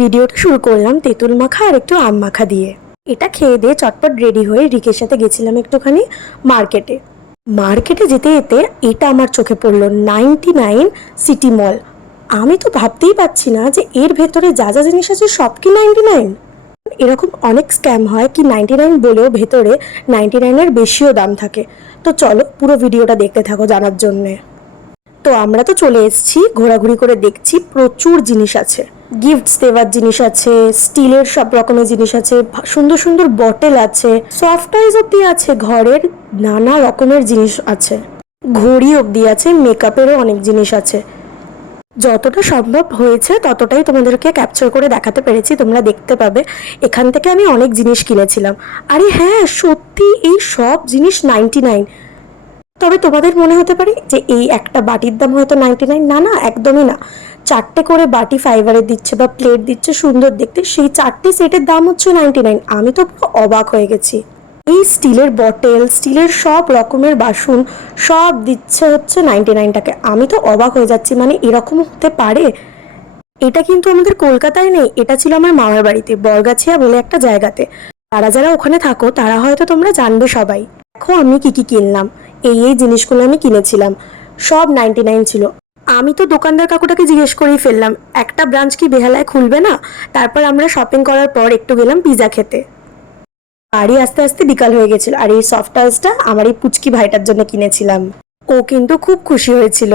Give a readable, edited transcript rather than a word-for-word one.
ভিডিওটা শুরু করলাম তেঁতুল মাখা আর একটু আম মাখা দিয়ে। এটা খেয়ে দিয়ে চটপট রেডি হয়ে রিকের সাথে গেছিলাম একটুখানি মার্কেটে। মার্কেটে যেতে যেতে এটা আমার চোখে পড়লো 99 সিটি মল। আমি তো ভাবতেই পারছি না যে এর ভেতরে যা যা জিনিস আছে সব কি 99। এরকম অনেক স্ক্যাম হয় কি 99 বলেও ভেতরে 99-এর বেশিও দাম থাকে। তো চলো পুরো ভিডিওটা দেখতে থাকো জানার জন্যে। তো আমরা তো চলে এসেছি, ঘোরাঘুরি করে দেখছি প্রচুর জিনিস আছে। গিফটস দেওয়ার জিনিস আছে, স্টিলের সব রকমের জিনিস আছে, সুন্দর সুন্দর বটেল আছে, সফট টয়েস অব্দি আছে, ঘরের নানা রকমের জিনিস আছে, ঘড়ি অব্দি আছে, মেকআপেরও অনেক জিনিস আছে। যতটা সম্ভব হয়েছে ততটাই তোমাদেরকে ক্যাপচার করে দেখাতে পেরেছি, তোমরা দেখতে পাবে। এখান থেকে আমি অনেক জিনিস কিনেছিলাম। আরে হ্যাঁ, সত্যি এই সব জিনিস 99। তবে তোমাদের মনে হতে পারে যে এই একটা বাটির দাম হয়তো 99। না না, একদমই না। 4টে করে বাটি ফাইবারের দিচ্ছে বা প্লেট দিচ্ছে সুন্দর দেখতে, সেই 4টে সেটের দাম হচ্ছে 99। আমি তো পুরো অবাক হয়ে গেছি। এই স্টিলের বটেল, স্টিলের সব রকমের বাসন সব দিচ্ছে হচ্ছে 99 টাকে। আমি তো অবাক হয়ে যাচ্ছি, মানে এরকম হতে পারে। এটা কিন্তু আমাদের কলকাতায় নেই, এটা ছিল আমার মামার বাড়িতে, বরগাছিয়া বলে একটা জায়গাতে। যারা যারা ওখানে থাকো তারা হয়তো তোমরা জানবে সবাই। দেখো আমি কি কি কিনলাম। এই জিনিসগুলো আমি কিনেছিলাম, সব 99 ছিল। আমি তো দোকানদার কাকুটাকে জিজ্ঞেস করেই ফেললাম একটা ব্রাঞ্চ কি বেহালায় খুলবে না। তারপর আমরা শপিং করার পর একটু গেলাম পিজা খেতে। বাড়ি আস্তে আস্তে বিকাল হয়ে গেছিল। আর এই সফট টয়েসটা আমার এই পুচকি ভাইটার জন্য কিনেছিলাম, ও কিন্তু খুব খুশি হয়েছিল।